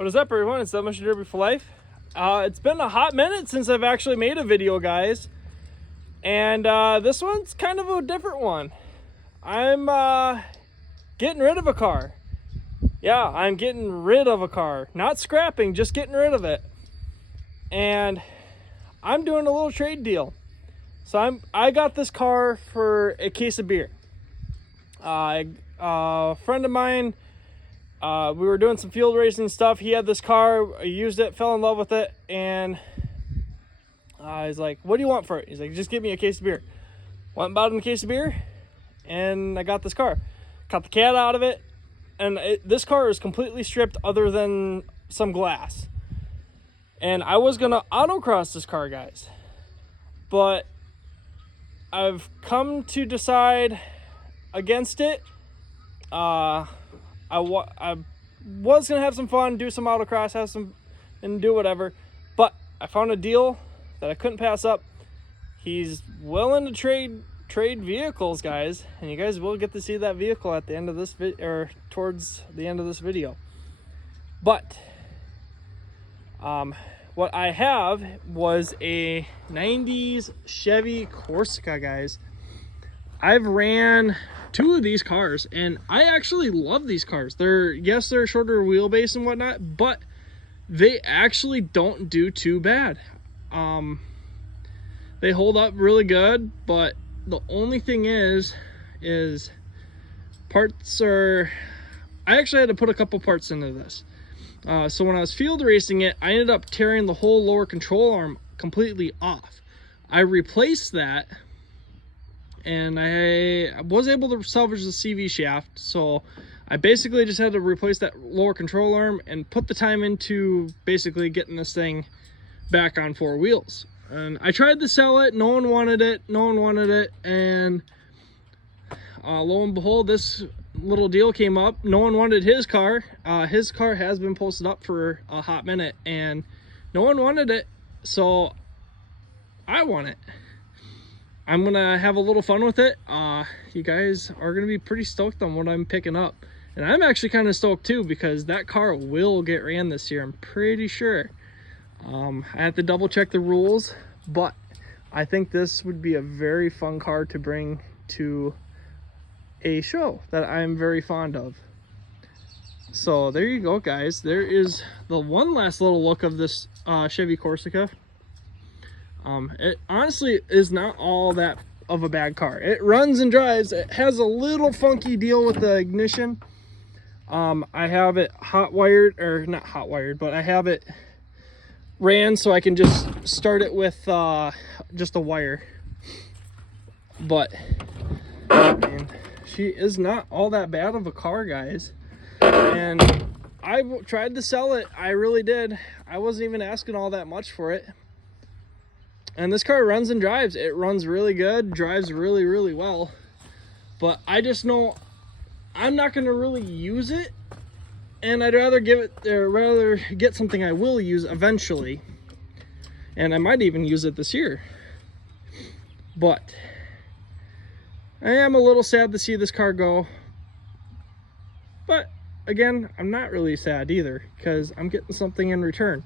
What is up, everyone? It's Demolition Derby for Life. It's been a hot minute since I've actually made a video, guys. And this one's kind of a different one. I'm getting rid of a car. Yeah, I'm getting rid of a car. Not scrapping, just getting rid of it. And I'm doing a little trade deal. So I got this car for a case of beer. A friend of mine, we were doing some field racing stuff. He had this car, I used it, fell in love with it, and he's like, what do you want for it? He's like, just give me a case of beer. Went and bought him a case of beer, and I got this car. Cut the cat out of it, and this car is completely stripped other than some glass. And I was going to autocross this car, guys. But I've come to decide against it. I was gonna have some fun, do some autocross, and do whatever, but I found a deal that I couldn't pass up. He's willing to trade vehicles, guys, and you guys will get to see that vehicle at the end of this towards the end of this video. But what I have was a 90s Chevy Corsica, guys. I've ran two of these cars, and I actually love these cars. They're a shorter wheelbase and whatnot, but they actually don't do too bad. They hold up really good, but the only thing is parts are, I actually had to put a couple parts into this. So when I was field racing it, I ended up tearing the whole lower control arm completely off. I replaced that, and I was able to salvage the CV shaft, so I basically just had to replace that lower control arm and put the time into basically getting this thing back on four wheels. And I tried to sell it, no one wanted it, and lo and behold, this little deal came up. No one wanted his car. His car has been posted up for a hot minute, and no one wanted it, so I want it. I'm gonna have a little fun with it. You guys are gonna be pretty stoked on what I'm picking up, and I'm actually kind of stoked too, because that car will get ran this year, I'm pretty sure. I have to double check the rules, but I think this would be a very fun car to bring to a show that I'm very fond of. So there you go, guys. There is the one last little look of this Chevy Corsica. It honestly is not all that of a bad car. It runs and drives. It has a little funky deal with the ignition. I have it hot wired, or not hot wired, but I have it ran so I can just start it with just a wire. But man, she is not all that bad of a car, guys. And I tried to sell it. I really did. I wasn't even asking all that much for it. And this car runs and drives. It runs really good, drives really, really well. But I just know I'm not going to really use it, and I'd rather get something I will use eventually. And I might even use it this year. But I am a little sad to see this car go. But again, I'm not really sad either, because I'm getting something in return.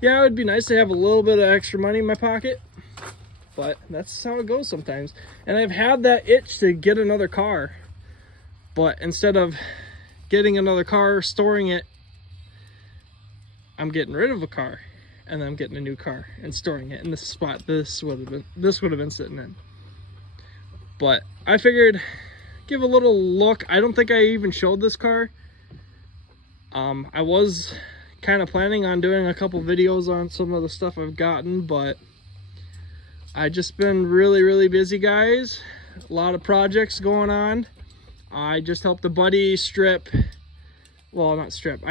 Yeah, it would be nice to have a little bit of extra money in my pocket, but that's how it goes sometimes. And I've had that itch to get another car, but instead of getting another car, storing it, I'm getting rid of a car, and then I'm getting a new car and storing it in the spot this would have been sitting in. But I figured give a little look. I don't think I even showed this car. I was kind of planning on doing a couple videos on some of the stuff I've gotten, but I just been really busy, guys. A lot of projects going on. I just helped a buddy I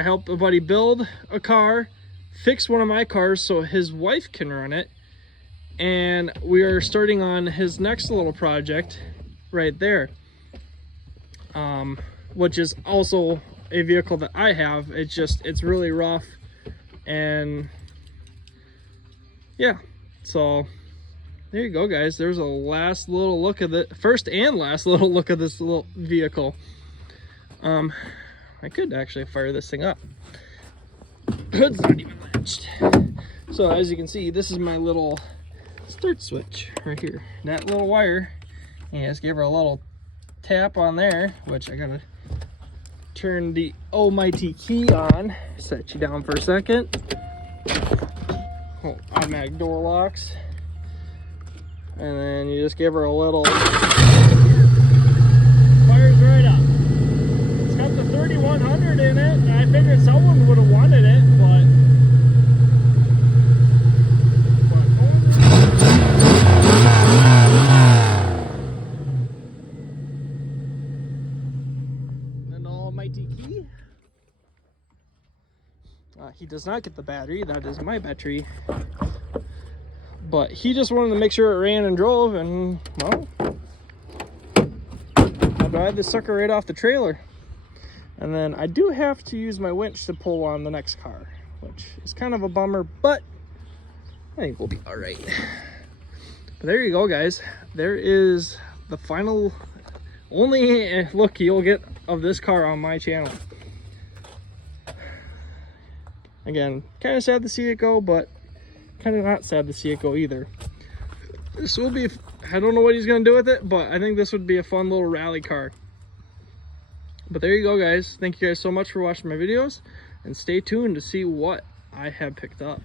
helped a buddy build a car, fix one of my cars so his wife can run it, and we are starting on his next little project right there, which is also a vehicle that I have. It's really rough, and yeah, so there you go, guys. There's a last little look of the first and last little look of this little vehicle. I could actually fire this thing up. hood's not even latched. So as you can see, this is my little start switch right here. That little wire, and just give her a little tap on there, which I gotta turn the almighty key on. Set you down for a second. Oh, automatic door locks. And then you just give her a little, fires right up. It's got the 3100 in it, and I figured someone would have wanted it, but an almighty key. He does not get the battery. That is my battery. But he just wanted to make sure it ran and drove, and well, I drive this sucker right off the trailer. And then I do have to use my winch to pull on the next car, which is kind of a bummer, but I think we'll be all right. But there you go, guys. There is the final, only look you'll get of this car on my channel. Again, kind of sad to see it go, but kind of not sad to see it go either. This will be, I don't know what he's going to do with it, but I think this would be a fun little rally car. But there you go, guys. Thank you guys so much for watching my videos, and stay tuned to see what I have picked up.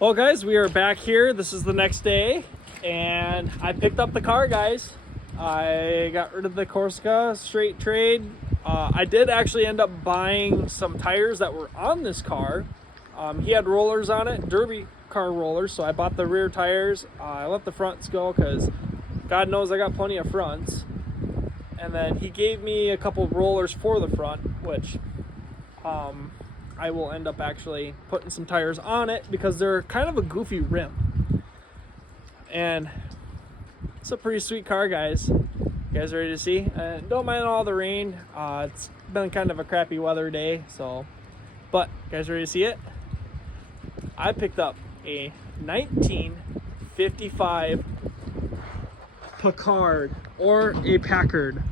Well, guys, we are back here. This is the next day, and I picked up the car, guys. I got rid of the Corsica straight trade. I did actually end up buying some tires that were on this car. He had rollers on it, derby car rollers, so I bought the rear tires. I let the fronts go because God knows I got plenty of fronts. And then he gave me a couple of rollers for the front, which I will end up actually putting some tires on it because they're kind of a goofy rim. And it's a pretty sweet car, guys. You guys ready to see? Don't mind all the rain. It's been kind of a crappy weather day, so. But you guys ready to see it? I picked up a 1955 Packard, or a Packard.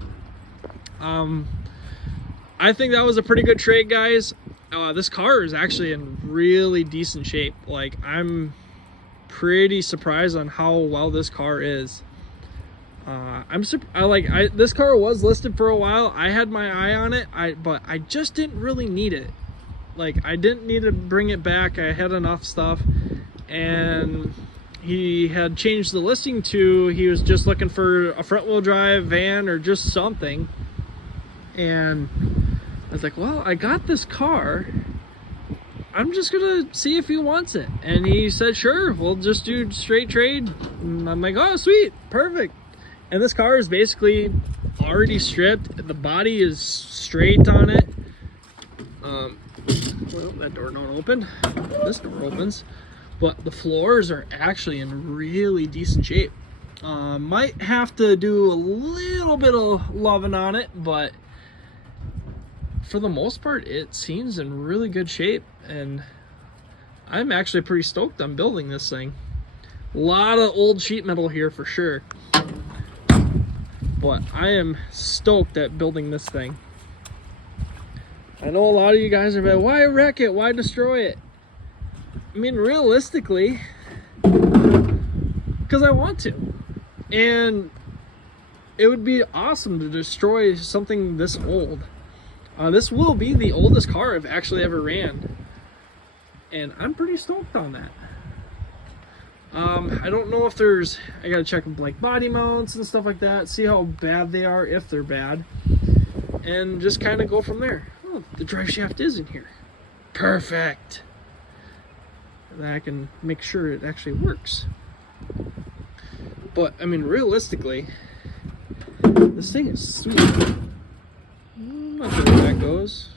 I think that was a pretty good trade, guys. This car is actually in really decent shape. Like, I'm pretty surprised on how well this car is. This car was listed for a while. I had my eye on it, but I just didn't really need it. Like, I didn't need to bring it back. I had enough stuff, and he had changed the listing to, he was just looking for a front wheel drive van or just something. And I was like, well, I got this car. I'm just gonna see if he wants it. And he said, sure, we'll just do straight trade. And I'm like, oh, sweet, perfect. And this car is basically already stripped. The body is straight on it. Well, that door don't open. This door opens. But the floors are actually in really decent shape. Might have to do a little bit of loving on it, but for the most part, it seems in really good shape. And I'm actually pretty stoked on building this thing. A lot of old sheet metal here for sure. But I am stoked at building this thing. I know a lot of you guys are like, why wreck it? Why destroy it? I mean, realistically, because I want to. And it would be awesome to destroy something this old. This will be the oldest car I've actually ever ran. And I'm pretty stoked on that. I don't know if there's, I gotta check like body mounts and stuff like that, see how bad they are, if they're bad, and just kind of go from there. Oh, the drive shaft is in here. Perfect. And then I can make sure it actually works. But, I mean, realistically, this thing is sweet. I'm not sure where that goes.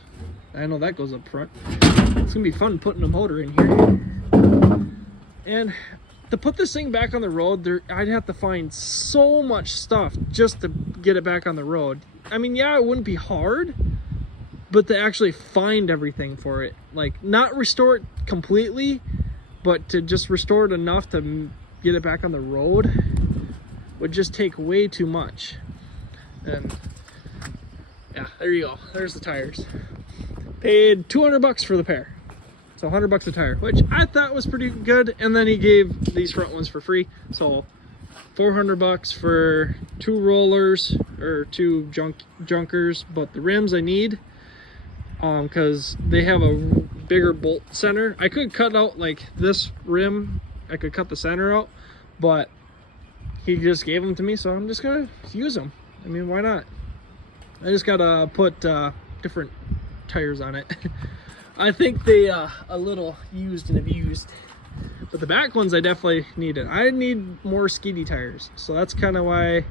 I know that goes up front. It's gonna be fun putting a motor in here. And to put this thing back on the road, I'd have to find so much stuff just to get it back on the road. I mean, yeah, it wouldn't be hard, but to actually find everything for it, like not restore it completely, but to just restore it enough to get it back on the road would just take way too much. And yeah, there you go. There's the tires. Paid 200 bucks for the pair. So $100 a tire, which I thought was pretty good. And then he gave these front ones for free. So $400 for 2 rollers or 2 junkers, but the rims I need, because they have a bigger bolt center. I could cut out like this rim, I could cut the center out, but he just gave them to me, so I'm just gonna use them. I mean, why not? I just gotta put different tires on it. I think they a little used and abused, but the back ones I definitely needed. I need more skiddy tires, so that's kind of why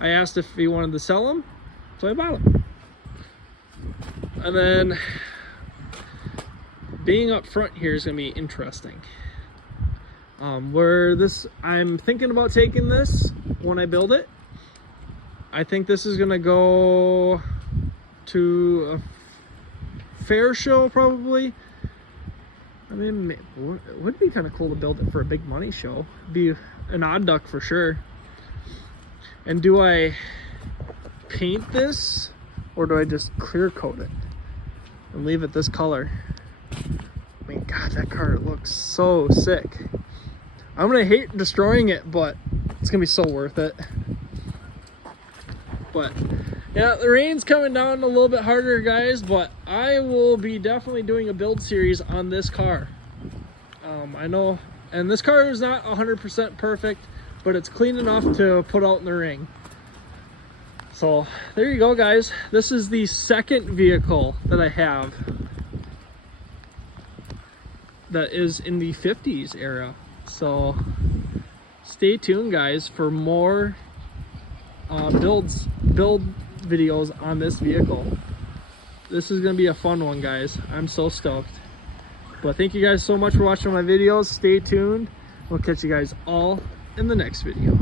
I asked if he wanted to sell them, so I bought them. And then being up front here is gonna be interesting. I'm thinking about taking this when I build it. I think this is gonna go to a fair show probably. I mean, it would be kind of cool to build it for a big money show. Be an odd duck for sure. And do I paint this or do I just clear coat it and leave it this color? I mean, God, that car looks so sick. I'm gonna hate destroying it, but it's gonna be so worth it. But yeah, the rain's coming down a little bit harder, guys, but I will be definitely doing a build series on this car. I know, and this car is not 100% perfect, but it's clean enough to put out in the ring. So there you go, guys. This is the second vehicle that I have that is in the 50s era. So stay tuned, guys, for more build videos on this vehicle. This is gonna be a fun one, guys. I'm so stoked. But thank you guys so much for watching my videos. Stay tuned. We'll catch you guys all in the next video.